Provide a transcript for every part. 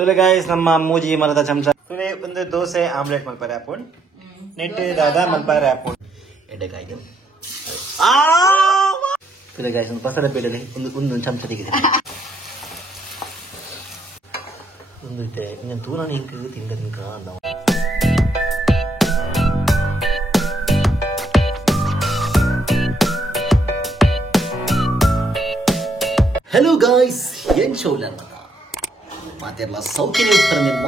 ತುಲೆ guys ನಮ್ಮ ಮೂಜಿ ಮರದ ಚಮಚ ತುಲೆ ಒಂದು ದೋಸೆ ಆಮ್ಲೆಟ್ ಮಲ್ಪಾರೆ ಹಾಕೊಂಡು ನೆಟ್ಟು ದಾದ ಮಲ್ಪಾರೆ ಹಾಕೊಂಡು ಎಡ್ಡೆಕಾಯಿ ತುಲೆ ಗಾಯ್ಸ್ ಒಂದು ಪಸರ ಬೇಡಲಿ ಒಂದು ಚಮಚ ತೆಗೆದೆ ಒಂದು ಇದೆ ಇನ್ನೊಂದು ತೂರ ನಿಂಕು ತಿಂದ ನಿಂಕ ನಾವು ಹಲೋ ಗಾಯ್ಸ್ ಏನ್ ಶೋಲ ಮಾತೆಲ್ಲ ಸೌಖ್ಯ ನಿಮ್ಮ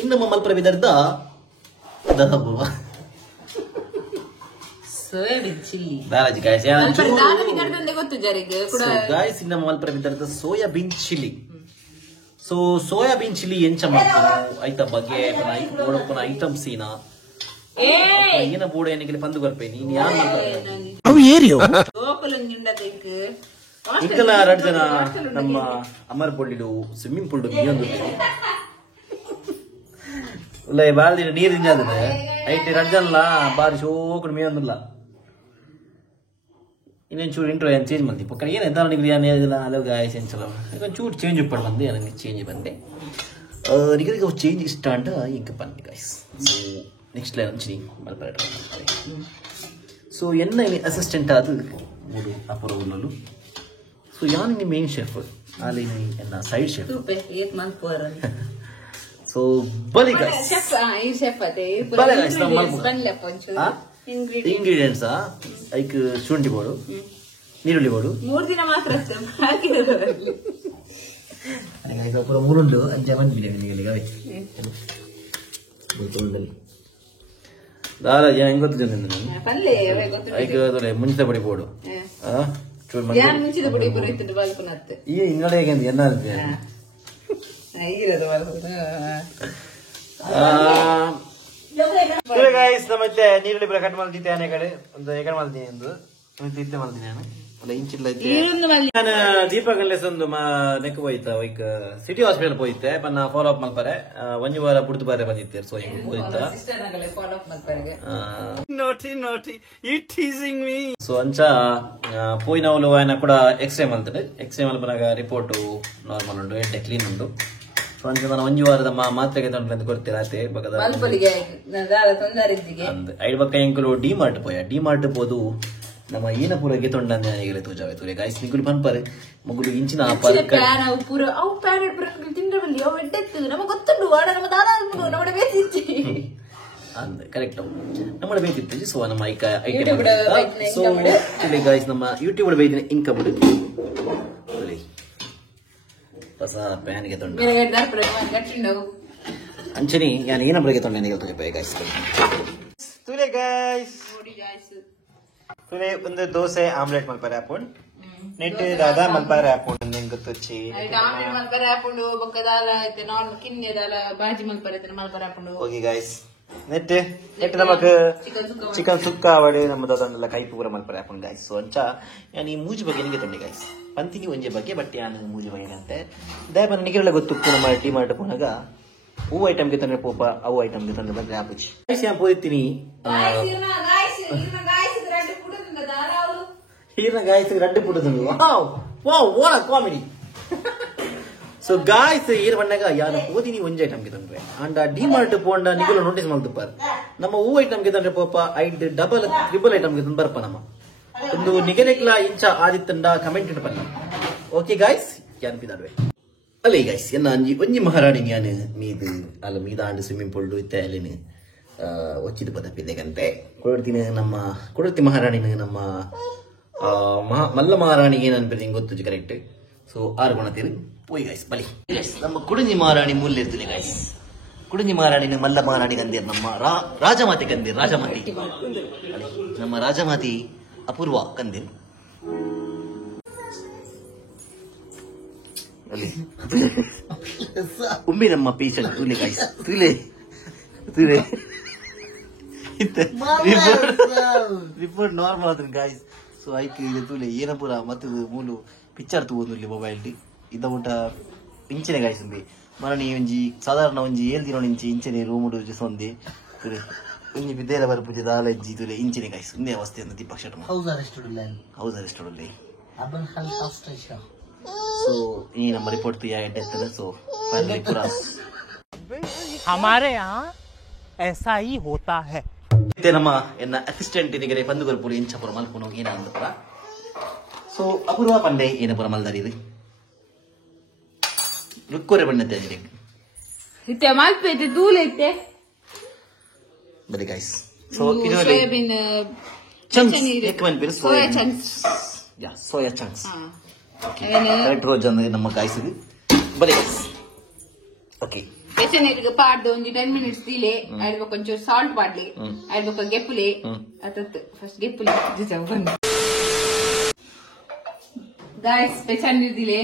ಇನ್ನಮ್ಮ ಮಲ್ಪರ ವಿದರ್ದ ದಹಬುವ ಸೋಯಾಬೀನ್ ಚಿಲ್ಲಿ ದಾರಾಜಿ ಗಾಯ್ಸ್ ಗಾಯ್ಸ್ ಇನ್ನಮ್ಮ ಮಲ್ಪರ ವಿದರ್ದ soybean chilli so soybean chilli ಎಂಚ ಮಾಡ್ತಾನು ಐತ ಬಗ್ಗೆ ಬೋಡಪ್ಪನ ಐಟಮ್ ಸೀನ ಏನ ಬೋಡ ಏನಿಗೆ ಪಂದು ಬರ್ಪೇನಿ ನೀನ್ ಯಾರು ಇಂಕಲ 2 ಜನ ನಮ್ಮ ಅಮರ್ ಪೊಳ್ಳಿಡು ಸ್ವಿಮ್ಮಿಂಗ್ ಪೂಲ್ ನೀರೊಂದು ಇಲ್ಲ ಬಾಳ ದಿನ ನೀರು ತಿಂಜಾದ್ರೆ ಐಟಿ 2 ಜನ ಬಾರಿ ಶೋಕಡು ಮೇಯೊಂದಿಲ್ಲ ಇನ್ನೇನು ಚೂರು ಇಂಟ್ರೋ ಏನು ಚೇಂಜ್ ಮಾಡ್ತೀವಿ ಪಕ್ಕ ಏನು ಎಂತ ನಿಗ್ರಿ ಏನಿಲ್ಲ ಅಲೋ ಗಾಯಸ್ ಎಂಚಲ ಚೂರು ಚೇಂಜ್ ಉಪ್ಪಡು ಬಂದೆ ನನಗೆ ಚೇಂಜ್ ಬಂದೆ ನಿಗರಿಗೆ ಚೇಂಜ್ ಇಷ್ಟ ಅಂತ ಇಂಕ ಬಂದೆ ಗಾಯ್ಸ್ ಸೊ ನೆಕ್ಸ್ಟ್ ಲೈನ್ ಅಂಚಿ ಮಲ್ಪರ ಸೊ ಎನ್ನ ಅಸಿಸ್ಟೆಂಟ್ ಅದು ಮೂರು ಅಪರ ಊರ್ನಲ್ಲೂ ಸೊ ಯಾನು ಮೇನ್ ಶೆಫ್ ಅಲ್ಲಿ ಎನ್ನ ಸೈಡ್ ಶೆಫ್ ಸೊ ಬಲಿ ಗಾಯ್ಸ್ ಬಲಿ ಗಾಯ್ಸ್ ಇಂಗ್ರೀಡಿಯೆಂಟ್ಸ್ ಐಕ್ ಶುಂಠಿ ಬೋಡು ನೀರುಳ್ಳಿ ಬೋಡು 3 ದಿನ ಮಾತ್ರ ಪೂರ ಮೂರುಂಡು ಅಂಚೆ ಬಂದು ಬಿರಿಯಾನಿ ದಾರ ಹೆಂಗ್ ಗೊತ್ತು ಜನ ಐಕ್ ಮುಂಚಿತ ಪುಡಿ ಬೋಡು ಈ ಇನ್ನೊಡೆ ಹೇಗೆ ಎನ್ನ ಮತ್ತೆ ನೀರುಳ್ಳಿ ಬರ ಕಟ್ ಮಾಡ್ತಿದ್ದೆ ಆನೆ ಕಡೆ ಒಂದು ಎಕಡೆ ಮಾಡ್ತೀನಿ ಒಂದು ತಿತ್ತೆ ಮಾಡ್ತೀನಿ ನಾನು ಒಂದು ಇಂಚಿಲ್ಲ ನಾನು ದೀಪಕಲ್ಲೇಸ್ ಒಂದು ನೆಕ್ ಹೋಯ್ತಾ ವೈಕ್ ಸಿಟಿ ಹಾಸ್ಪಿಟಲ್ ಹೋಯ್ತೆ ಬನ್ನ ಫಾಲೋ ಅಪ್ ಮಲ್ಪರೆ ಒಂಜು ವಾರ ಬುಡ್ದು ಬಾರೆ ಬಂದಿತ್ತೆ ಸೊ ಹಿಂಗ್ ಹೋಯ್ತಾ ಸೊ ಅಂಚ ಪೋಯಿನವಲು ಆಯ್ನ ಕೂಡ ಎಕ್ಸ್ರೇ ಮಲ್ತದೆ ಎಕ್ಸ್ರೇ ಮಲ್ಪನಾಗ ರಿಪೋರ್ಟ್ ನಾರ್ಮಲ್ ಉಂಡು ಎಡ್ಡೆ ಕ್ಲೀನ್ ಉಂಡು ಸೊ ಅಂಚ ನಾನು ಒಂಜು ವಾರದ ಮಾತ್ರೆಗೆ ತೊಂದ್ರೆ ಕೊಡ್ತೀರಾ ಅಷ್ಟೇ ಐದು ಬಕ್ಕ ಎಂಕಲು ಡಿ ಮಾರ್ಟ್ ಪೋಯ ಡಿ ಮಾರ್ಟ್ ಪೋದು ನಮ್ಮ ಏನ ಪೂರ ಗೆತೊಂಡ ಹೇಳಿ ತೋಜಾವೆ ತೂರೆ ಗಾಯ್ಸ್ ನಿಗುಲು ಪನ್ಪರೆ ಮಗುಲು ಇಂಚಿನ ಅಂದೆ ಕರೆಕ್ಟ್ ನಮ್ಮ ಬೇಕಿತ್ತು ಸೊ ನಮ್ಮ ಐಟಮ್ ಸೊ ಗಾಯ್ಸ್ ನಮ್ಮ ಯೂಟ್ಯೂಬ್ ಬೇಯ್ದಿನ ಇಂಕ ಬಿಡು ಹೊಸ ಪ್ಯಾನ್ ಗೆತೊಂಡ ಅಂಚನಿ ನಾನು ಏನ ಬರ ಗೆತೊಂಡ ಹೇಳ್ತೇವೆ ಗಾಯ್ಸ್ ತೂರೆ ಗಾಯ್ಸ್ ತುಲೆ ಒಂದು ದೋಸೆ ಆಮ್ಲೆಟ್ ಮಲ್ಪಾರೆ ಹಾಕೊಂಡು ನೆಟ್ಟು ದಾದ ಮಲ್ಪಾರೆ ಹಾಕೊಂಡು ನಿಂಗೆ ಗೊತ್ತೊಚ್ಚಿ ಹೋಗಿ ಗಾಯ್ಸ್ ನೆಟ್ಟು ನಮಕ್ ಚಿಕನ್ ಸುಕ್ಕ ಅವಡೆ ನಮ್ಮದು ಅದನ್ನೆಲ್ಲ ಕೈ ಪೂರ ಮಲ್ಪಾರೆ ಹಾಕೊಂಡು ಗಾಯ್ಸ್ ಸೊ ಅಂಚ ನಾನು ಈ ಮೂಜಿ ಬಗ್ಗೆ ನಿಮಗೆ ತಂದೆ ಗಾಯ್ಸ್ ಪಂತಿನಿ ಒಂಜೆ ಬಗ್ಗೆ ಬಟ್ ನಾನು ಮೂಜಿ ಬಗ್ಗೆ ಅಂತೆ ದಯಪನ ನಿಗೆಲ್ಲ ಗೊತ್ತು ನಮ್ಮ ಡಿ ಮಾರ್ಟ್ ಪೋನಾಗ ಹೂ ಐಟಮ್ಗೆ ತಂದ್ರೆ ಪೋಪ ಅವು ಐಟಮ್ಗೆ ತಂದ್ರೆ ಬಂದ್ರೆ ಆಪುಚಿ ಗಾಯ್ಸ್ ಹೋಯ್ತೀನಿ ಹೀರ್ನ ಗಾಯ್ಸ್ ರಡ್ಡು ಪುಟ್ಟದನ್ನು ವಾವ್ ಕಾಮಿಡಿ ಸೊ ಗಾಯ್ಸ್ ಈರ್ ಬಣ್ಣಗ ಯಾರು ಓದಿನಿ ಒಂಜಿ ಐಟಮ್ಗೆ ತಂದ್ರೆ ಅಂಡ್ ಡಿ ಮಾರ್ಟ್ ಪೋಂಡ ನಿಗುಲು ನೋಟಿಸ್ ಮಾಡ್ತಿಪ್ಪಾರ ನಮ್ಮ ಹೂ ಐಟಮ್ಗೆ ತಂದ್ರೆ ಪೋಪ ಐಡ್ ಡಬಲ್ ಟ್ರಿಬಲ್ ಐಟಮ್ಗೆ ತಂದು ಬರ್ಪ ನಮ್ಮ ಒಂದು ನಿಗನೆಗ್ಲ ಇಂಚ ಆದಿತ್ತಂಡ ಕಮೆಂಟ್ ಇಡ್ಪಲ್ಲ ಓಕೆ ಗಾಯ್ಸ್ ಯಾನ್ ಪಿದಾಡ್ವೆ ಅಲ್ಲೇ ಗಾಯ್ಸ್ ಎನ್ನ ಒಂಜಿ ಮಹಾರಾಣಿ ಯಾನು ಮೀದು ಅಲ್ಲ ಮೀದಾಂಡು ಸ್ವಿಮ್ಮಿಂಗ್ ಪೂಲ್ ಇತ್ತೆ ಅಲ್ಲಿನ ಒಚ್ಚಿದ ಪದಪಿದೆ ಗಂಟೆ ಕೊಡ್ತೀನಿ ನಮ್ಮ ಕೊಡತಿ ಮಹಾರಾಣಿನ ನಮ್ಮ ಮಲ್ಲ ಮಹಾರಾಣಿಗೆ ಏನು ಅನ್ಪಿದೆ ಗೊತ್ತು ಕರೆಕ್ಟ್ ಸೊ 6 ಗುಣ ತೀರಿ ಪೋಯ್ ಗಾಯ್ಸ್ ಬಲಿ ನಮ್ಮ ಕುಡುಂಜಿ ಮಹಾರಾಣಿ ಮೂಲ್ಯ ಇರ್ತೀನಿ ಗಾಯ್ಸ್ ಕುಡುಂಜಿ ಮಹಾರಾಣಿನ ಮಲ್ಲ ಮಹಾರಾಣಿ ಗಂಧೀರ್ ನಮ್ಮ ರಾಜಮಾತೆ ಗಂಧೀರ್ ರಾಜಮಾತಿ ನಮ್ಮ ರಾಜಮಾತಿ ಅಪೂರ್ವ ಕಂದೀರ್ ಅಲ್ಲಿ ಉಮ್ಮಿ ನಮ್ಮ ಪೇಷಂಟ್ ತುಲೆ ಗಾಯ್ಸ್ ತುಲೆ ರಿಪೋರ್ಟ್ ನಾರ್ಮಲ್ ಅದನ್ನ ಗಾಯ್ಸ್ ಸೊ ಐಕ್ ಇದು ತುಲೆ ಏನ ಪೂರ ಮತ್ತದು ಮೂಲು ಪಿಕ್ಚರ್ ತೂವೊಂದು ಇಲ್ಲಿ ಮೊಬೈಲ್ ಇದ್ದ ಊಟ ಇಂಚಿನ ಗಾಯ್ಸ್ ಉಂಬಿ ಮರಣಿ ಒಂಜಿ ಸಾಧಾರಣ ಒಂಜಿ 7 ದಿನ ಇಂಚಿ ಇಂಚಿನ ರೂಮುಡು ಸೊಂದಿ ತುಲೆ ಒಂಜಿ ಬಿದ್ದೇಲ ಬರ್ಪುಜಿ ದಾಲ ಇಜ್ಜಿ ತುಲೆ ಇಂಚಿನ ಗಾಯ್ಸ್ ಒಂದೇ ಅವಸ್ಥೆ ಅಂತ Deepak Sharma house arrest so ಈ ನಮ್ಮ ರಿಪೋರ್ಟ್ ತುಯ ಎಡ್ಡೆ ಸೊ finally pura. हमारे यहाँ ऐसा ही होता है. Ite nama enna assistant inigere pandugol puri incha pura malpuno ina andu pura. So apurva pande ina pura maldari idu. Lukkore bannate ajire. Ite malpete dulete. Bari guys. So idu Soybean chunks. pechani idu. Ekman peru Soya chunks. Yeah, soya chunks. Okay. Avenu Correct roju andu namma guys idu. Bari guys. Okay. pechani idu paadu onji 10 minutes dile adu konchu salt paadli adu oka geppule atattu first geppule jijavandu guys pechani dile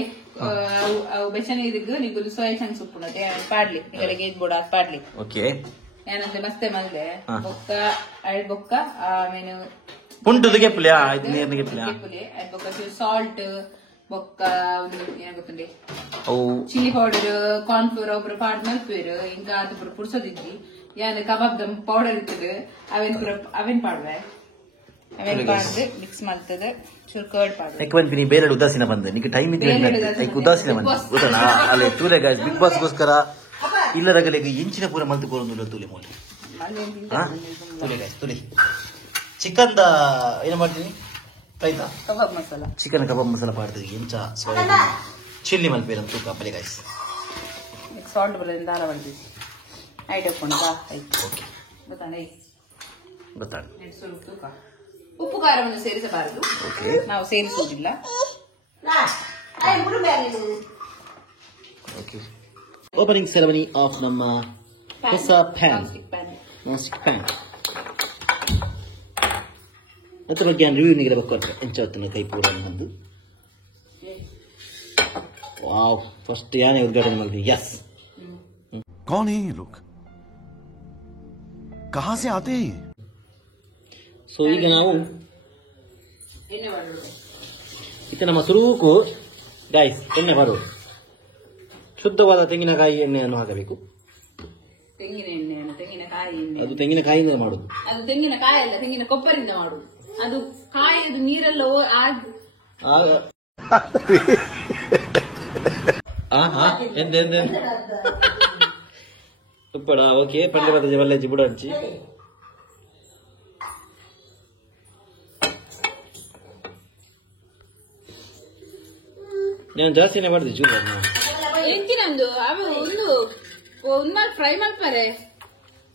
au pechani idu nigulu soya chunks uppuna paadli nigale gauge board paadli. Okay. ಏನಂದ್ರೆ ಮತ್ತೆ ಮಲ್ದೆ ಬೊಕ್ಕ ಅಳ್ ಬೊಕ್ಕ ಆಮೇಲೆ ಪುಂಟುದು ಗೆಪ್ಪಲೆ ಇದು ನೀರ್ನ ಗೆಪ್ಪಲೆ ಗೆಪ್ಪಲೆ ಅದ್ ಬೊಕ್ಕ salt ಬೊಕ್ಕ ಒಂದು ಏನ ಗೊತ್ತುಂಡೆ ಅವು ಚಿಲ್ಲಿ ಪೌಡರ್ ಕಾರ್ನ್ ಫ್ಲೋರ್ ಒಬ್ರು ಪಾಡ್ ಮಲ್ಪೇರು ಇಂಕ ಅದು ಪುರ ಪುರ್ಸೋದಿದ್ದಿ ಯಾನ ಕಬಾಬ್ ದಮ್ ಪೌಡರ್ ಇರ್ತದೆ ಅವೆನ್ ಪಾಡ್ವೆ ಅವೆನ್ ಪಾಡ್ದು ಮಿಕ್ಸ್ ಮಾಡ್ತದೆ ಚೂರು ಕರ್ಡ್ ಪಾಡ್ವೆ ನೆಕ್ವನ್ ಪಿನಿ ಬೇರೆ ಉದಾಸೀನ ಬಂದೆ ನಿಕ್ಕೆ ಟೈಮ್ ಇತ್ತು ಲೈಕ್ ಉದಾಸೀನ ಬಂದೆ ಗೊತ್ತಾ ಅಲ್ಲಿ ಚೂರೆ ಗೈಸ್ ಬಿಗ್ ಬಾಸ್ ಗೋಸ್ಕರ ಇಲ್ಲರಗಲೆಗೆ ಇಂಚಿನ ಪೂರ ಮಲ್ತು ಕೊರೊಂದು ತುಲಿ ಮೋಲಿ ತುಲಿ ಗೈಸ್ ತುಲಿ ಚಿಕನ್ ದ ಏನು ಮಾಡ್ತೀನಿ ಫ್ರೈತಾ ಕಬಾಬ್ ಮಸಾಲ ಚಿಕನ್ ಕಬಾಬ್ ಮಸಾಲ ಪಾಡ್ತೀವಿ ಇಂಚ ಸೋಯಾ ಚಿಲ್ಲಿ ಮಲ್ಪೇರ ತೂಕ ಪಲೆ ಗೈಸ್ ಸಾಲ್ಟ್ ಬರದಿಂದ ದಾರ ಬಂದಿದೆ ಐಡ್ ಹಾಕೊಂಡು ಬಾ ಆಯ್ತು ಓಕೆ ಗೊತ್ತಾನೆ ಗೊತ್ತಾಗ ಸ್ವಲ್ಪ ತೂಕ ಉಪ್ಪು ಖಾರವನ್ನು ಸೇರಿಸಬಾರದು ಓಕೆ ನಾವು ಸೇರಿಸುವುದಿಲ್ಲ ಓಕೆ ಓಪನಿಂಗ್ ಸೆರೆಮನಿ ಆಫ್ ನಮ್ಮ ಹೊಸ ಪ್ಯಾನ್ ನಾನ್ಸ್ಟಿಕ್ ಪ್ಯಾನ್ ಅದ್ರ ಬಗ್ಗೆ ನಾನು ರಿವ್ಯೂ ನಿಗರೆ ಕೊಟ್ಟರೆ ಎಂಚವತ್ತಿನ ಕೈ ಪೂರ ಬಂದು ವಾವ್ ಫಸ್ಟ್ ಯಾನೇ ಉದ್ಘಾಟನೆ ಮಾಡಿದ್ವಿ ಯಸ್ कौन है ये लोग कहां से आते हैं ಸೊ ಈಗ ನಾವು ಎಣ್ಣೆ ಮಾಡೋದು ಇತ್ತ ನಮ್ಮ ಸುರುಕು ಗೈಸ್ ಎಣ್ಣೆ ಬರೋದು ಶುದ್ಧವಾದ ತೆಂಗಿನಕಾಯಿ ಎಣ್ಣೆಯನ್ನು ಹಾಕಬೇಕು ತೆಂಗಿನ ಎಣ್ಣೆಯನ್ನು ತೆಂಗಿನಕಾಯಿ ಎಣ್ಣೆ ಅದು ತೆಂಗಿನಕಾಯಿಯಿಂದ ಮಾಡುದು ಅದು ತೆಂಗಿನಕಾಯಿ ಅಲ್ಲ ತೆಂಗಿನ ಕೊಬ್ಬರಿಂದ ಮಾಡುದು ಅದು ಕಾಯದು ನೀರೆಲ್ಲ ಎಂದ ಉಪ್ಪಡ ಓಕೆ ಪಂಡೆ ಬರ್ತದೆ ಒಳ್ಳೆಜಿ ಬುಡ ಹಂಚಿ ನಾನು ಜಾಸ್ತಿನೇ ಮಾಡಿದೆ ಚೂರು ಎಂಕಿನಂದು ಅವು ಒಂದು ಫ್ರೈ ಮಾಡ್ತಾರೆ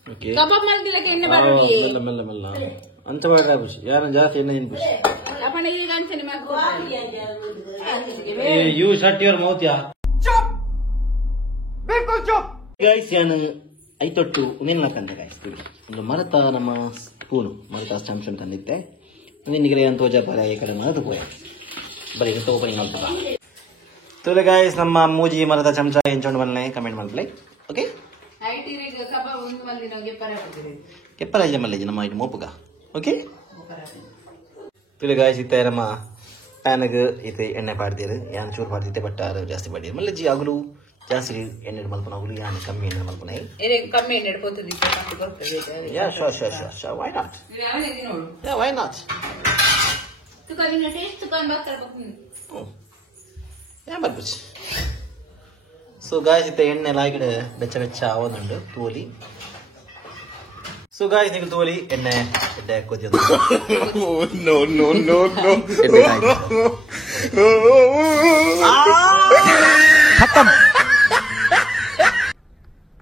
ಓಕೆ ಕಬಾಬ್ ಮಾಡ್ಲಿಕ್ಕೆ ಎಣ್ಣೆ ಮಾಡೋದು ಮೆಲ್ಲ ಮೆಲ್ಲ ಮೆಲ್ಲ ಅಂತ ಮಾಡ್ರೆ ಖುಷಿ ಯಾರನ್ನ ಜಾಸ್ತಿ ಎಣ್ಣೆ ತಿನ್ ಖುಷಿ ಅಪ್ಪಣ ಈಗ ಕಾಣ್ತಾನೆ you shut your mouth yeah guys ಯಾನು ಐತೊಟ್ಟು ಉನೇನ ಕಂದೆ ಗೈಸ್ ಒಂದು ಮರತ ನಮ್ಮ ಸ್ಪೂನು ಮರತ ಚಮಚ ತಂದಿದ್ದೆ ನಿನಗೆ ಅಂತ ತೋಜ ಬರ ಈ ಕಡೆ ಮರತ ಹೋಯ ಬರೀ ಇಂತ ಓಪನಿಂಗ್ ಮಾಡ್ತದ ತೋಲೆ ಗೈಸ್ ನಮ್ಮ ಮೂಜಿ ಮರದ ಚಮಚ ಎಂಚೊಂಡು ಬನ್ನೆ ಕಮೆಂಟ್ ಮಾಡ್ಲೈ ಓಕೆ ಕಬಾಬ್ ಒಂದು ಮಂದಿ ನಮಗೆ ಪರ ಬಿಡ್ತೀರಿ ಕೆಪ್ಪರ ಐಜ ಮಲ್ಲೇಜಿ ನಮ್ಮ ಇದು ಮೋಪುಗ ಓಕೆ ತೋಲೆ ಗೈಸ್ ಇತ್ತೆ ನಮ್ಮ ಪ್ಯಾನ್ಗೆ ಇದು ಎಣ್ಣೆ ಪಾಡ್ತೀರಿ ಯಾನು ಚೂರು ಪಾಡ್ತಿದ್ದೆ ಬಟ್ ಅದು ಜಾಸ್ತಿ ಪಾಡಿರಿ ಮಲ್ಲೇಜಿ ಆಗಲು ಜಾಸ್ತಿ ಎಣ್ಣೆ ಮಲ್ಪನ ಆಗಲು ಯಾನು ಕಮ್ಮಿ ಎಣ್ಣೆ ಮಲ್ಪನ ಕಮ್ಮಿ ಎಣ್ಣೆ ಇಡ್ಕೋತಿದ್ದಿ ಯಾ ಶೋರ್ ವೈ ನಾಟ್ ನೋಡು ಯಾ ವೈ ನಾಟ್ ತುಕಾನಿನ ಟೇಸ್ಟ್ ತುಕಾನ್ ಬಾಕರ್ ಬಕ್ನಿ ಯಾ ಬರ್ಬುಚ್ ಸೊ ಗಾಯ್ಸ್ ಇತ್ತೆ ಎಣ್ಣೆ ಲಾಗಿಡ ಬೆಚ್ಚ ಬೆಚ್ಚ ಆವದುಂಡು ತೋಲಿ ಸೊ ಗಾಯ್ಸ್ ನೀವು ತೋಲಿ ಎಣ್ಣೆ ಎಡ್ಡೆ ಕೊದ್ಯದು नो नो नो नो ಎಣ್ಣೆ ಕಾಯಿ खत्म.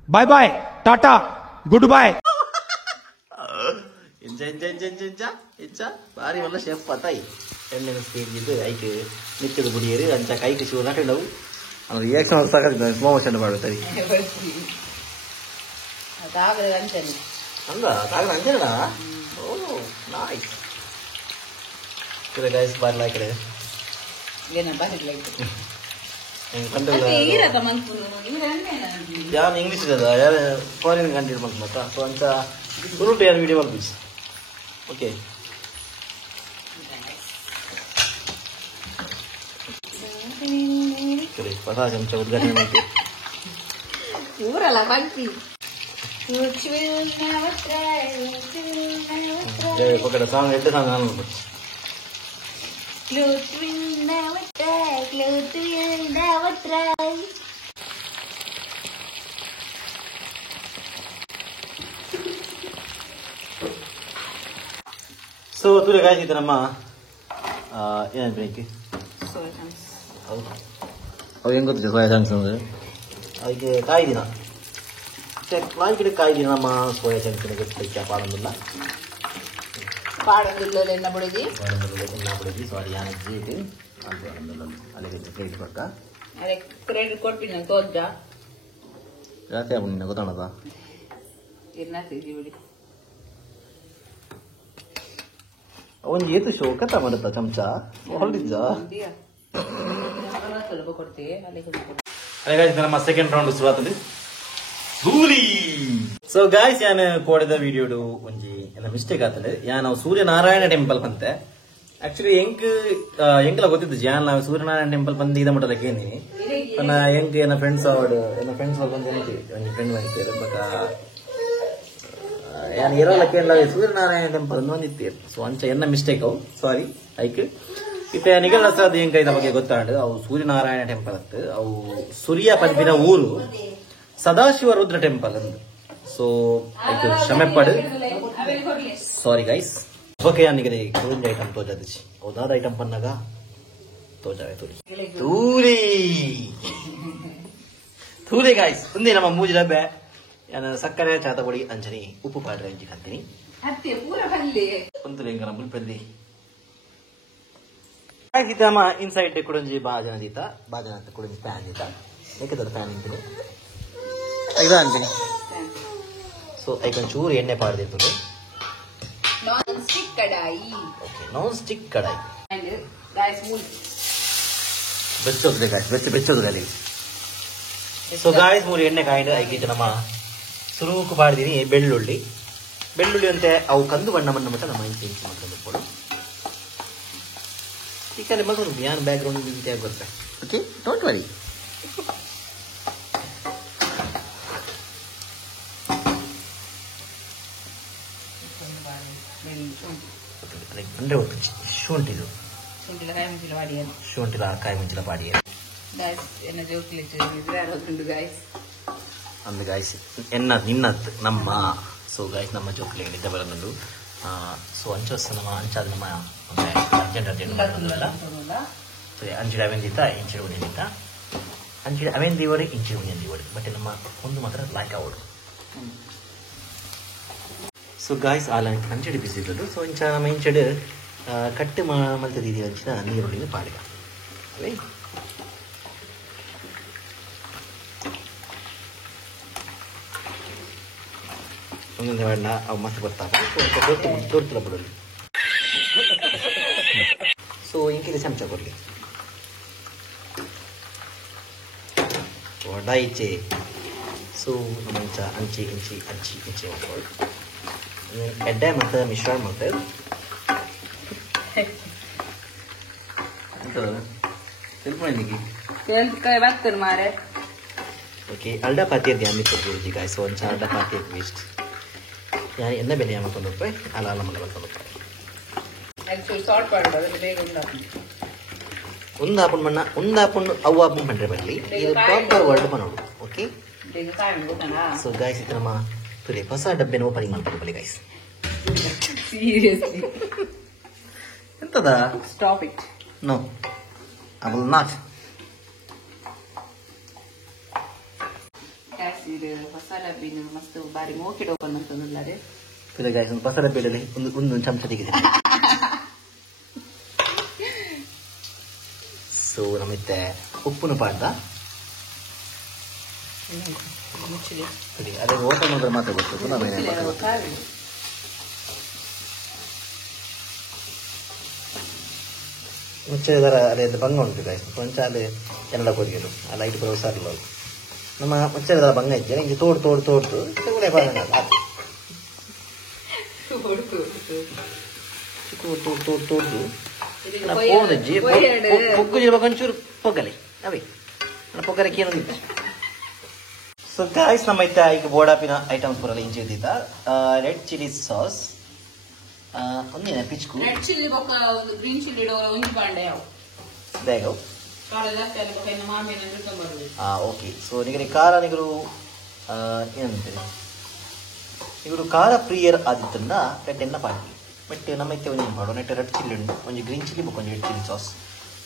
Bye bye tata goodbye. ಇಂಚ ಬಾರಿ ಒಳ್ಳೆ ಶೇಫ್ ಪತಾಯಿ ಎಣ್ಣೆ ಸ್ಪೀಡ್ ಇದು ಐಕೆ ನಿಕ್ಕದು ಬುಡಿಯರಿ ಅಂಚ ಕೈಗೆ ಶಿವ ಹಾಕೊಂಡವು ಅವ್ನು ರಿಯಾಕ್ಷನ್ ಸಾಕಾಗ್ತದೆ ಸ್ಲೋ ಮೋಷನ್ ಮಾಡುತ್ತಾರೆ ಅದಾಗದ ಅಂತಾನೆ ಅಂದ ತಾಗದ ಅಂಜನ ಓ ನೈಸ್ ಗೈಸ್ ಬಾರಿ ಲೈಕ್ ಇದೆ ಏನಪ್ಪ ಹಿಡ್ಲೈತೆ ಯಾರು ಇಂಗ್ಲೀಷ್ ಇರದ ಯಾರು ಫಾರಿನ್ ಕಂಟ್ರಿ ಬಂತು ಮತ್ತ ಸೊ ಅಂತ ಗುರುಟು ಯಾರು ವಿಡಿಯೋ ಮಾಡ್ಬಿಚ್ಚಿ ಓಕೆ ಸರಿ ಹೊಸ ಚಮಚ ಉದ್ಘಾಟನೆ ಮಾಡ್ತೀವಿ ಊರಲ್ಲ ಬಂತಿ ಪಕ್ಕದ ಸಾಂಗ್ ಎಡ್ಡೆ ಸಾಂಗ್ ನಾನು ನೋಡ್ಬಿಟ್ಟು ಸೊ ತೂರೆ ಕಾಯ್ತಿದ್ದೆ ನಮ್ಮ ಏನೇನು ಬೇಕು ಸೋಯಾ ಚಂಕ್ಸ್ ಹೌದು ಅವು ಹೆಂಗೆ ಗೊತ್ತಿದೆ ಸೋಯಾ ಚಂಕ್ಸ್ ಅಂದರೆ ಅದಕ್ಕೆ ಕಾಯ್ದಿನ ಲಾಂಚಿಗೆ ಕಾಯ್ದಿನ ನಮ್ಮ ಸೋಯಾ ಚಂಕ್ಸಿನ ಗೊತ್ತಿಲ್ಲ ಪಾಡೊಂದಿಲ್ಲ పాడొద్దులో ఎన్నబుడిది ఎన్నబుడిది సారీ యానకి ఇది అంతే అందులో అలాగే ప్లేట్ పక్క అదే క్రెడిట్ కొట్టిన తోజ్జా ರಾತ್ರಿ ಆಗ್ಬಿಡಿ ನಿನ್ನ ಗೊತ್ತಾಣದ ಇರ್ನಾತಿದ್ವಿ ಬಿಡಿ ಒಂದು ಏತು ಶೋ ಕತ್ತ ಮಾಡುತ್ತಾ ಚಮಚ ಹೊರಡಿದ್ದ ಸ್ವಲ್ಪ ಕೊಡ್ತೀವಿ ಅಲ್ಲಿಗೆ ನಮ್ಮ ಸೆಕೆಂಡ್ ರೌಂಡ್ ಶುರುವಾತದೆ ಸೂರಿ ಸೊ ಗಾಯ್ಸ್ ಯಾನ್ ಕೋಡಿದ ವಿಡಿಯೋಡು ಒಂಜಿ ಎಲ್ಲ ಮಿಸ್ಟೇಕ್ ಆಗ್ತದೆ ನಾವು ಸೂರ್ಯನಾರಾಯಣ ಟೆಂಪಲ್ ಬಂತೆ ಆಕ್ಚುಲಿ ಎಂಕಲ ಗೊತ್ತಿದ್ದು ಯಾನ್ ನಾವು ಸೂರ್ಯನಾರಾಯಣ ಟೆಂಪಲ್ ಬಂದು ಇದ ಮಟ್ಟದಕ್ಕೆ ಏನಿನಿ ನನ್ನ ಏನ ಫ್ರೆಂಡ್ಸ್ ಅವಡು ನನ್ನ ಫ್ರೆಂಡ್ಸ್ ಅವ್ರು ಬಂದು ಒಂದು ಫ್ರೆಂಡ್ ಬಂದಿದ್ದೇವೆ ಬಟ್ ಯಾನ್ ಇರೋಲ್ಲಕ್ಕೆ ಸೂರ್ಯನಾರಾಯಣ ಟೆಂಪಲ್ ಅಂತ ಬಂದಿತ್ತೇವೆ ಸೊ ಅಂಚ ಎನ್ನ ಮಿಸ್ಟೇಕ್ ಅವು ಸಾರಿ ಐಕ್ ಇತ್ತೆ ನಿಗಲ್ ರಸದ ಹೆಂಗ ಇದ ಬಗ್ಗೆ ಗೊತ್ತಾಂಡು ಅವು ಸೂರ್ಯನಾರಾಯಣ ಟೆಂಪಲ್ ಅಂತ ಅವು ಸೂರ್ಯ ಪದ್ಮಿನ ಊರು ಸದಾಶಿವ ರುದ್ರ ಟೆಂಪಲ್ ಅಂದು ಸೊ ಇದು ಕ್ಷಮೆಪಡು ಸಾರಿ ಗೈಸ್ ಓಕೆ ಯಾನಿಗೆ ಒಂದು ಐಟಮ್ ತೋಜಾದಿಸಿ ಹೌದಾದ ಐಟಮ್ ಪನ್ನಾಗ ತೋಜಾವೆ ತೂರಿ ತೂರಿ ಗಾಯ್ಸ್ ಒಂದೇ ನಮ್ಮ ಮೂಜಿ ಡಬ್ಬೆ ನಾನು ಸಕ್ಕರೆ ಚಾತ ಪೊಡಿ ಅಂಚನಿ ಉಪ್ಪು ಪಾಡ್ರೆ ಅಂಚಿ ಕಂತೀನಿ ಒಂದು ಹೆಂಗ ಮುಲ್ಪಲ್ಲಿ ಹಾಗಿದ್ದಮ್ಮ ಇನ್ಸೈಡ್ ಕುಡಂಜಿ ಬಾಜನ ದೀತ ಬಾಜನ ಅಂತ ಕುಡಂಜಿ ಫ್ಯಾನ್ ದೀತ ಏಕದ ಫ್ಯಾನ್ ಇಂತೀನಿ ಇದ ಅಂತೀನಿ ಸೊ ಐಕೊಂಚೂರು ಎಣ್ಣೆ ಪಾಡ್ದಿರ್ತದೆ ನಾನ್ ಸ್ಟಿಕ್ ಕಡಾಯಿ ಓಕೆ ನಾನ್ ಸ್ಟಿಕ್ ಕಡಾಯಿ ಅಂಡ್ ಗೈಸ್ ಮೂಲ್ ಬೆಚ್ಚೋದ್ರೆ ಗಾಯ್ಸ್ ಬೆಚ್ಚೋದು ಗಾಲಿ ಸೊ ಗಾಯ್ಸ್ ಮೂರು ಎಣ್ಣೆ ಕಾಯ್ದು ಐಕಿಟ್ಟು ನಮ್ಮ ಸುರುಕು ಪಾಡ್ದೀನಿ ಬೆಳ್ಳುಳ್ಳಿ ಅಂತೆ ಅವು ಕಂದು ಬಣ್ಣ ಮಟ್ಟ ನಮ್ಮ ಇಂಚು ಮಾಡ್ಕೊಂಡು ಈ ಕಡೆ ಮಗು ಯಾನ್ ಬ್ಯಾಕ್ ಗ್ರೌಂಡ್ ಇಂತೆ ಗೊತ್ತೆ ಓಕೆ ಡೋಂಟ್ ವರಿ ಅಂದ್ರೆ ಶುಂಠಿದು ಶುಂಠಿಲ ಕಾಯಿ ಮುಂಚಿಲ ಪಾಡಿಯ ಅಂದು ಗಾಯ್ಸ್ ನಿನ್ನತ್ ನಮ್ಮ ಸೊ ಗಾಯ್ಸ್ ನಮ್ಮ ಜೋಕ್ಲಿ ನಿದ್ದೆ ಬರೋದು ಸೊ ಅಂಚೋಸ್ ನಮ್ಮ ಅಂಚಾದ ನಮ್ಮ ಅರ್ಜೆಂಟ್ ಸರಿ ಅಂಚಿಡ ಅವೆನ್ ದಿತ್ತ ಇಂಚಿಡ ಉಂಡಿ ದಿತ್ತ ಅಂಚಿಡ ಅವೆನ್ ದೀವಡಿ ಇಂಚಿಡ ಉಂಡಿ ದೀವಡಿ ಬಟ್ ನಮ್ಮ ಒಂದು ಮಾತ್ರ ಲಾಯ್ಕ್ ಆವಡು ಸೊ ಗಾಯ್ಸ್ ಆಲ ಅಂಚಡಿ ಬಿಸಿದ್ದು ಸೊ ಇಂಚ ನಮ್ಮ ಇಂಚಡು ಕಟ್ಟು ಮಲ್ತದ ಇದೀವಿ ಅಂಚಿನ ನೀರುಳ್ಳಿನ ಪಾಡಿಗ ಅಲ್ಲೇ ಒಂದೊಂದು ಬಣ್ಣ ಅವು ಮತ್ತೆ ಬರ್ತಾವೆ ತೋರ್ತಿಲ್ಲ ಬಿಡೋದು ಸೊ ಇಂಕಿದ ಚಮಚ ಕೊಡಲಿ ವಡ ಈಚೆ ಸೊ ನಮ್ಮ ಇಂಚ ಅಂಚಿ ಮಾಡ್ಕೊಳ್ಳಿ ಎಡ್ಡೆ ಮತ್ತು ಮಿಶ್ರಣ ಮಾಡ್ತೇವೆ ಮಾರೆ ಓಕೆ ಅಲ್ಡ ಪಾತಿ ಧ್ಯಾನ ಕೊಡ್ತೀವಿ ಗಾಯ್ಸ್ ಒಂದು ಅಲ್ಡ ಪಾತಿ ವೇಸ್ಟ್ ಯಾರು ಎನ್ನ ಬೆಲೆ ಮಾಡ್ಕೊಂಡು ರೂಪಾಯಿ ಅಲ್ಲ ಮನೆ ಮಾಡ್ಕೊಂಡು ರೂಪಾಯಿ ಒಂದು ಹಾಪುಂಡು ಮಣ್ಣ ಒಂದು ಹಾಪುಂಡು ಅವು ಹಾಪುಂಡು ಪಂಡ್ರೆ ಬರಲಿ ಇದು ಪ್ರಾಪರ್ ವರ್ಡ್ ಮಾಡೋದು ಓಕೆ ಸೊ ಗಾಯ್ಸ್ ಇದು ನಮ್ಮ ತುರಿ ಹೊಸ ಡಬ್ಬೆನ ಓಪನಿಂಗ್ ಮಾಡ್ಕೊಂಡು ಬರಲಿ ಗಾಯ್ಸ್ ಸೀರಿಯಸ್ಲಿ ಎಂತದ stop it no I will not ಹೊಸ ಡಬ್ಬಿನ ಮಸ್ತ್ ಬಾರಿ ಮೋಕೆಡ್ ಓಪನ್ ಮಾಡ್ತಂದ್ರೆ ತುರಿ ಗಾಯ್ಸ್ ಒಂದು ಹೊಸ ಡಬ್ಬೆಯಲ್ಲಿ ಒಂದು ಚಮಚ ತೆಗೆದಿದೆ ಸೊ ನಮ್ಮಿತ್ತೆ ಉಪ್ಪುನು ಪಾಡ್ದ ಅದೇ ಓಪನ್ ಮಾಡಿದ್ರೆ ಮಾತ್ರ ಗೊತ್ತು ನಾವೇನೇ ಮುಚ್ಚದರ ಅದೇ ಭಂಗ ಉಂಟು ಗಾಯ್ಸ್ ಕೊಂಚ ಅಲ್ಲಿ ಎಲ್ಲ ಕೊರಿಯರು ಆ ಲೈಟ್ ಬರೋ ಸಾರಲ್ಲ ನಮ್ಮ ಮುಚ್ಚದರ ಭಂಗ ಇದ್ದೆ ನಿಂಗೆ ತೋಡ್ದು ಚಿಕ್ಕುಳೆ ಬಾಂಗ ತೋಡ್ದು ಫೋನಜ್ಜಿ ಪೊಗ್ಗು ಜಿರ್ಬೇಕು ಒಂಚೂರು ಪೊಗ್ಗಲಿ ಅವೇ ಪೊಗ್ಗರಕ್ಕೆ ಏನೊಂದಿದ್ದ ಸೊ ಗಾಯ್ಸ್ ನಮ್ಮ ಇತ್ತ ಈಗ ಬೋಡಾಪಿನ ಐಟಮ್ಸ್ ಬರಲ್ಲ ಇಂಚಿ ಇದ್ದಿದ್ದ ರೆಡ್ ಚಿಲ್ಲಿ ಸಾಸ್ ಒಂದಿನ ಪಿಚ್ಕು ರೆಡ್ ಚಿಲ್ಲಿ ಬೊಕ್ಕ ಒಂದು ಗ್ರೀನ್ ಚಿಲ್ಲಿ ಒಂಜಿ ಪಾಂಡೆ ಅವು ಬೇಗ ಓಕೆ ಸೊ ನಿಗರಿ ಖಾರ ನಿಗರು ಏನಂತೀರಿ ಇವರು ಖಾರ ಪ್ರಿಯರ್ ಆದಿತ್ತನ್ನ ರೆಡ್ಡೆನ್ನ ಪಾಡಿ ಬಟ್ ನಮ್ಮೈತೆ ಒಂಜಿ ಪಾಡು ನೆಟ್ ರೆಡ್ ಚಿಲ್ಲಿ ಉಂಡು ಒಂಜಿ ಗ್ರೀನ್ ಚಿಲ್ಲಿ ಬೊಕ್ಕ ಒಂಜಿ ರೆಡ್ ಚಿಲ್ಲಿ ಸಾಸ್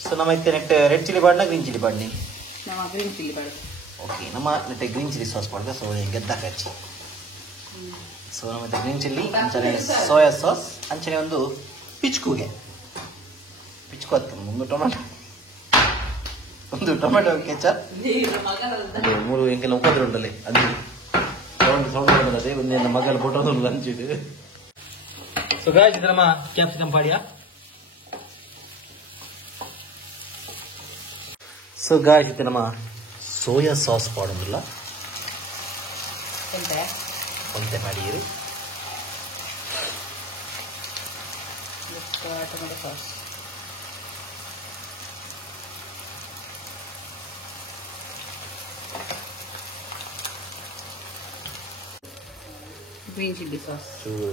ಸೊ ನಮ್ಮೈತೆ ನೆಟ್ ರೆಡ್ ಚಿಲ್ಲಿ ಪಾಡ್ನ ಗ್ರೀನ್ ಚಿಲ್ಲಿ ಪಾಡ್ನಿ ನಮ್ಮ ಗ್ರೀನ್ ಚಿಲ್ಲಿ ಪಾಡು ಓಕೆ ನಮ್ಮ ನೆಟ್ ಗ್ರೀನ್ ಚಿಲ್ಲಿ ಸಾಸ್ ಪಾಡ್ದ ಸೊ ಗೆದ್ದಾಕ ಹಚ್ಚಿ ಸೊ ನಮ್ಮೈತೆ ಗ್ರೀನ್ ಚಿಲ್ಲಿ ಅಂಚನೆ ಸೋಯಾ ಸಾಸ್ ಅಂಚನೆ ಒಂದು ಪಿಚ್ಕುಗೆ ಪಿಚ್ಕು ಹತ್ತು ಒಂದು ಟೊಮೆಟೊ ಕೆಚಪ್ ಅದೇ 3 ಎಂಕೆಲ್ಲ ಉಪದ್ರ ಉಂಟಲ್ಲೇ ಅದು ಸೌಂಡ್ ಅದೇ ಒಂದು ನನ್ನ ಮಗಳ ಫೋಟೋ ಲಂಚ್ ಇದು ಸೊ ಗಾಯ್ಸ್ ಇದು ನಮ್ಮ ಕ್ಯಾಪ್ಸಿಕಮ್ ಪಾಡಿಯಾ ಸೊ ಗಾಯ್ಸ್ ಇದು ನಮ್ಮ ಸೋಯಾ ಸಾಸ್ ಪಾಡೋದಿಲ್ಲ ಒಂತೆ ಮಾಡಿರಿ tomato sauce green chilli sauce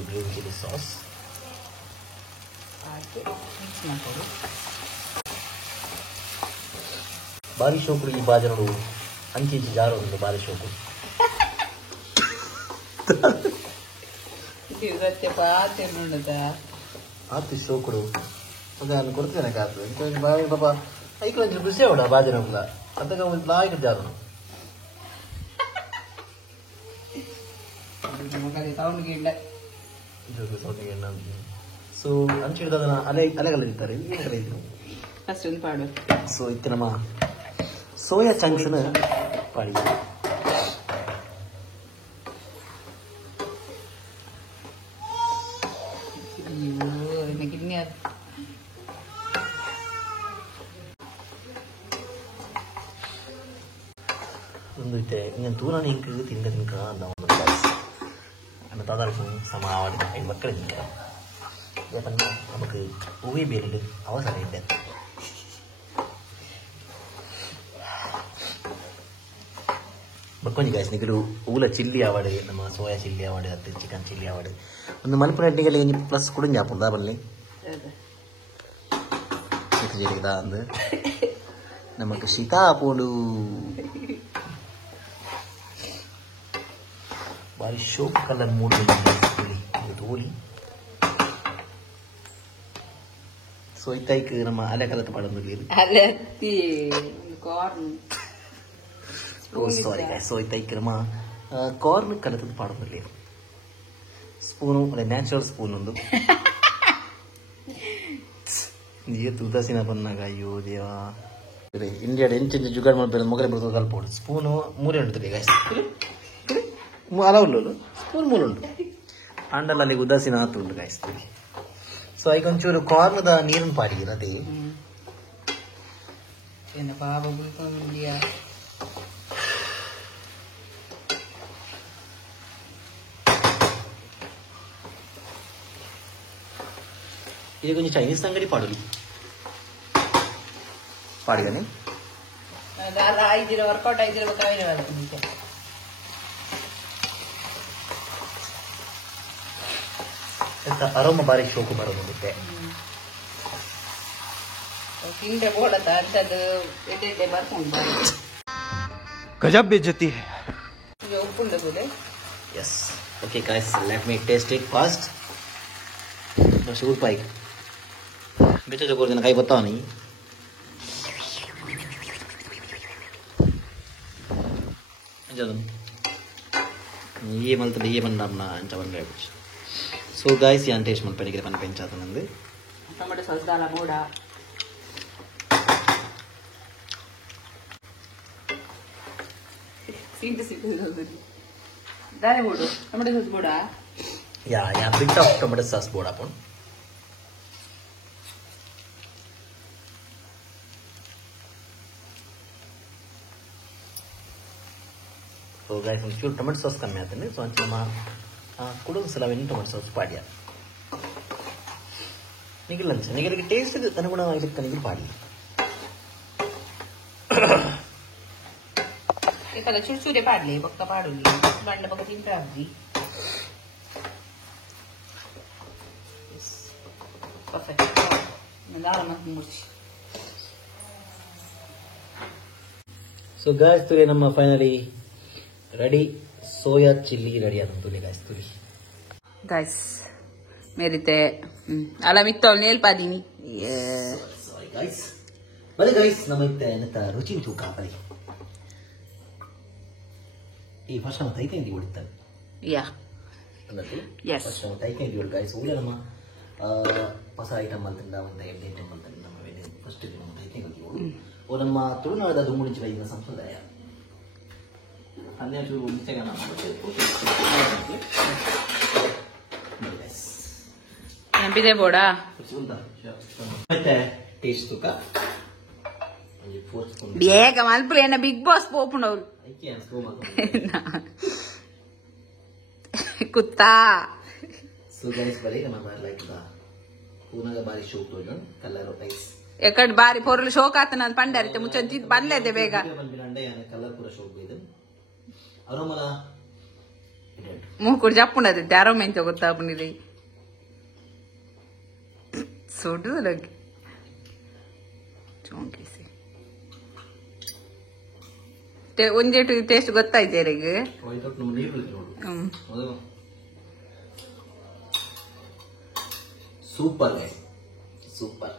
green chilli sauce ಹಾಕಿ ಮಿಕ್ಸ್ ಮಾಡ್ಕೊಳ್ಳಿ ಬಾರಿ ಶೋಕು ಈ ಬಾಜನಡು ಅಂಚಿ ಇಂಚಿ ಜಾರು ಒಂದು ಬಾರಿ ಶೋಕು ಇವತ್ತೆ ಪಾತೆನುಂಡದ ಆತು ಶೋಕುಡು ಅದೇ ನಾನು ಕೊಡ್ತೇನೆ ಕಾತು ಇಂಚ ಬಾಯಿ ಪಾಪ ಐಕಲ್ ಬಿಸಿ ಅವಡ ಬಾಜನಲ್ಲ ಅದಕ್ಕೆ ಒಂದು ಲಾಯ್ಕ ಜಾರು ಸೌಂಡ್ಗೆ ಇಲ್ಲ ಸೌಂಡಿಗೆ ಎಣ್ಣೆ ಸೊ ಅಂಚು ಹಿಡಿದ ಅದನ್ನ ಅಲೆಗಲಿದ್ದಾರೆ ಇದ್ರು ಫಸ್ಟ್ ಒಂದು ಪಾಡು ಸೊ ಇತ್ತು ನಮ್ಮ ಸೋಯಾ ಚಂಕ್ಸ್ನ ಪಾಡಿ ಗಿನ್ನಿ ಒಂದು ಇತ್ತೆ ಇನ್ನು ತೂರಾನ ಹಿಂಗೆ ತಿನ್ಕ ಅಂದ ಒಂದು அந்த தாதாளுக்கும் சம ஆவாடு என் மக்கள் இல்லை ஏன்னா நமக்கு உவே பேரில் அவசரம் இல்லை ಬಕ್ಕೊಂಜಿ ಗಾಯ್ಸ್ ನಿಗಲು ಊಲ ಚಿಲ್ಲಿ ಆವಾಡು ನಮ್ಮ ಸೋಯಾ ಚಿಲ್ಲಿ ಆವಾಡು ಅದು ಚಿಕನ್ ಚಿಲ್ಲಿ ಆವಾಡು ಒಂದು ಮಲ್ಪುರ ಎಣ್ಣೆಗೆ ಪ್ಲಸ್ ಕುಡಿಂಜ ಹಾಪುಂದ ಬಲ್ಲಿ ಜೇರಿಗದ ಅಂದು ನಮಕ್ ಶೀತಾ ಹಾಪೋಡು ಬಾರಿ ಶೋಕ್ ಕಲರ್ ಮೂಡ್ ತೋಲಿ ಸೊ ಇತ್ತಾಯ್ಕ ನಮ್ಮ ಅಲೆ ಕಲತ್ ಮಾಡೋದು ಅಲೆ ಹತ್ತಿ ಕಾರ್ನ್ ಸಾರಿ ಸೊ ಇತ್ತಾಯ್ಕ ನಮ್ಮ ಕಾರ್ನ್ ಕಲತದ್ದು ಪಾಡೋದಲ್ಲಿ ಸ್ಪೂನು ಅದೇ ನ್ಯಾಚುರಲ್ ಸ್ಪೂನ್ ಒಂದು ನೀರು ತುದಾಸಿನ ಬಂದಾಗ ಅಯ್ಯೋ ದೇವಾ ಇಂಡಿಯಾದ ಎಂಚೆಂಚು ಜುಗಾಡ್ ಮಾಡ್ಬೇಕು ಮೊಗಲೆ ಬರ್ತದೆ ಕಲ್ಪೋಡು ಸ್ಪೂನು 3 ಉಂಟು ಗಾಯ್ಸ್ ಅಲವುಲ್ಲು ಸ್ಪೂನ್ 3 ಉಂಟು ಅಂಡಲ್ ಅಲ್ಲಿ ಉದಾಸೀನ ಆತು ಉಂಟು ಗಾಯ್ಸ್ ಸೊ ಈಗ ಒಂಚೂರು ಕಾರ್ನದ ನೀರನ್ನು ಪಾಡಿರ ಅದೇ ಏನು ಬಾಬಾ ಗುಲ್ಕೊಂಡಿಯಾ ఇది కొంచెం చైనీస్ అంగడి పాడులు పాడుగానే ಅಲ್ಲ 5 ವರ್ಕೌಟ್ 5 ಬೇಕಾಗಿರಲ್ಲ ನಿಮಗೆ ಎಂತ ಅರೋಮ ಬಾರಿ ಶೋಕು ಬರೋದಿರುತ್ತೆ ತಿಂಡೆ ಬೋಡತ ಅಂತದ್ದು ಎಡೆ ಬರ್ಕೊಂಡು गजब बेइज्जती है ಈಗ ಉಪ್ಪುಂಡೆ ಬೋಲೆ yes okay guys let me taste it fast sugar ಪಾಯ್ಕ್ बेचे जो दिन कहीं बताओ नहीं ये मतलब ये बन अपना अंचा बन रहा है कुछ सो गाइस यहाँ टेस्ट मत पड़ेगी अपन पेंचा तो नंदे ಟೊಮೆಟೊ ಸಾಸ್ ದಾಲ ಬೋಡ ಸಿಂಪಲ್ ದಾಲೆ ಬೋಡು ಟೊಮೆಟೊ ಸಾಸ್ ಬೋಡ या bit of tomato sauce board upon so guys ಒಂಚೂರು ಟೊಮೆಟೊ ಸಾಸ್ ಕಮ್ಮಿ ಆಗ್ತಾನೆ ಸೊ ಅಂಚೆ ನಮ್ಮ ಕುಡುಗು ಸಲಾವಿನ ಟೊಮೆಟೊ ಸಾಸ್ ಪಾಡ್ಯ ನಿಗಿಲ್ಲ ಅಂಚೆ ನಿಗಲಿಗೆ ಟೇಸ್ಟ್ ಅನುಗುಣವಾಗಿ ನಿಗಿಲ್ ಪಾಡಿ एखादा चुरचुरे पाडले बघता पाडून पाडलं बघा 3 टाकली परफेक्ट म्हणजे आरामात मुर्ची ಸೊ ಗಾಯ್ಸ್ ತುರಿ ನಮ್ಮ finally ready soya chilli ready ಆದಂತು ಗಾಯ್ಸ್ ತುರಿ ಗೈಸ್ मेरिते अला मित्तोल नेल पादीनी ಸಾರಿ ಗೈಸ್ ಬನ್ನಿ ಗೈಸ್ ನಮ್ಮ ಇತ್ತ ರುಚಿ ತೂಕ ಬನ್ನಿ ಈ ಫಸ್ಟ್ ನಮ್ಮ ತೈಕಂಡಿ ಹೊಡಿತಾರೆ ಯಾ yes ಫಸ್ಟ್ ನಮ್ಮ ತೈಕಂಡಿ ಹೊಡಿ ಗೈಸ್ ಓಲೆ ನಮ್ಮ ಹೊಸ ಐಟಮ್ ಅಂತ ಒಂದು ಐಟಮ್ ಅಂತ ನಮ್ಮ ಫಸ್ಟ್ ನಮ್ಮ ತೈಕಂಡಿ ಹೊಡಿ ಓ ನಮ್ಮ ತುಳುನಾಡದ ದುಮ್ಮುಣಿಚಿ ಬೈನ ಸಂಪ್ರದಾಯ अन्य जो नीचे का नाम नंबिदे बोड़ा ಮತ್ತೆ ಟೇಸ್ಟ್ ತುಕ ಬೇಗ ಮಲ್ಪುಲೇನ ಬಿಗ್ ಬಾಸ್ ಪೋಪುನವ್ರು ಕುತ್ತಾ ಸೊ ಗೈಸ್ ಬರೀ ನಮ್ಮ ಲೈಕ್ ಪೂನಾಗ ಬಾರಿ ಶೋಕ್ ತೋಜೋಣ ಕಲರ್ ರೈಸ್ ಎಕಡ್ ಬಾರಿ ಪೊರ್ಲು ಶೋಕ್ ಆತನ ಪಂಡರಿತೆ ಮುಚ್ಚಂತಿ ಬರ್ಲೇದೆ ಬೇಗ ಬಂದಿರಂಡೆ ಯಾನ ಕಲರ್ ಪೂರ ಶೋಕ್ ಬೈದು ಅರೋಮಲ ಮೂಕುಡ್ ಜಪ್ಪುಂಡದೆ ದಾರೋ ಮೆಂತ ಗೊತ್ತಾಪುನಿದೆ ಸುಡು ಲಗಿ ಚೋಂಕಿಸಿ ಒಂದೇಟು ಟೇಸ್ಟ್ ಗೊತ್ತಾಯ್ತು ಈಗ ಸೂಪರ್ ಸೂಪರ್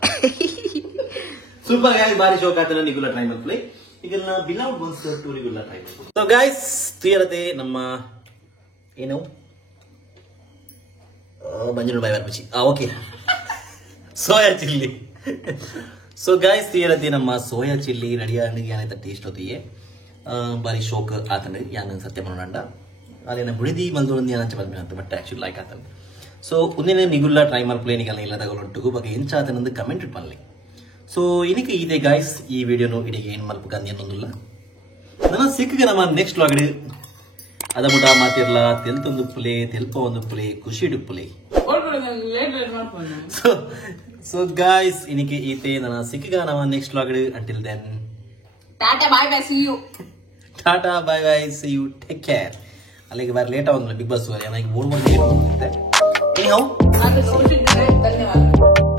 ಸೂಪರ್ ಗೈಸ್ ಬಾರಿ ಶೋಕ್ ಆತನ ನಿಗುಲ ಟ್ರೈ ಮಾಡ್ಕೊಳ್ಳಿ ಈಗ ಬಿಲೌಡ್ ಒನ್ಸ್ ಟು ನಿಗುಲ ಟ್ರೈ ಮಾಡ್ಕೊಳ್ಳಿ ಸೊ ಗೈಸ್ ತೀರದೆ ನಮ್ಮ ಏನು ಮಂಜುಳ ಬಾಯಿ ಬರ್ಬಿಚ್ಚಿ okay soya chilli so guys ತೀರದೆ ನಮ್ಮ ಸೋಯಾ ಚಿಲ್ಲಿ ರೆಡಿ ಆಗಿ ಏನಾಯ್ತ ಟೇಸ್ಟ್ ಹೊತ್ತಿಗೆ ಬಾರಿ ಶೋಕ್ ಆತಂಡ ಯಾನ ಸತ್ಯ ಮಾಡೋಣ ಅದೇನ ಬುಳಿದಿ ಮಲ್ದೊಂದು ಏನಂಚ ಬಂದ್ಬಿಟ್ಟು ಬಟ್ ಆಕ್ಚುಲಿ ಲೈಕ್ ಆತಂಡ ಸೊ ಒಂದಿನ ನಿಗುಲ್ಲ ಟ್ರೈ ಮಾಡ್ಕೊಳ್ಳೇನಿಗೆಲ್ಲ ಇಲ್ಲ ತಗೊಳ್ಳೊಟ್ಟು ಬಗ್ಗೆ ಎಂಚಾತನಂದು ಕಮೆಂಟ್ ಪನ್ಲಿ ಸೊ ಇದಕ್ಕೆ ಇದೆ ಗಾಯ್ಸ್ ಈ ವಿಡಿಯೋನು ಇಡಿಗೆ ಏನು ಮಲ್ಪಕಂದು ಏನೊಂದಿಲ್ಲ ನನ್ನ ಸಿಕ್ಕ ನಮ್ಮ ನೆಕ್ಸ್ಟ್ ವ್ಲಾಗ್ ಅದ ಮುಟ ಮಾತಿರ್ಲ ತೆಲ್ತೊಂದು ಪುಲೆ ತೆಲ್ಪ ಒಂದು ಪುಲೆ ಖುಷಿ ಡುಪ್ಪುಲೆ ಸೊ ಗಾಯ್ಸ್ ಇದಕ್ಕೆ ಈತೆ ನನ್ನ ಸಿಕ್ಕ ನಮ್ಮ next vlog until then tata bye bye see you tata bye bye see you take care ಅಲ್ಲಿಗೆ ಬಾರಿ ಲೇಟ್ ಆಗೋದಿಲ್ಲ ಬಿಗ್ ಬಾಸ್ ನನಗೆ 3 ಲೇಟ್ ಆಗುತ್ತೆ ಧನ್ಯವಾದ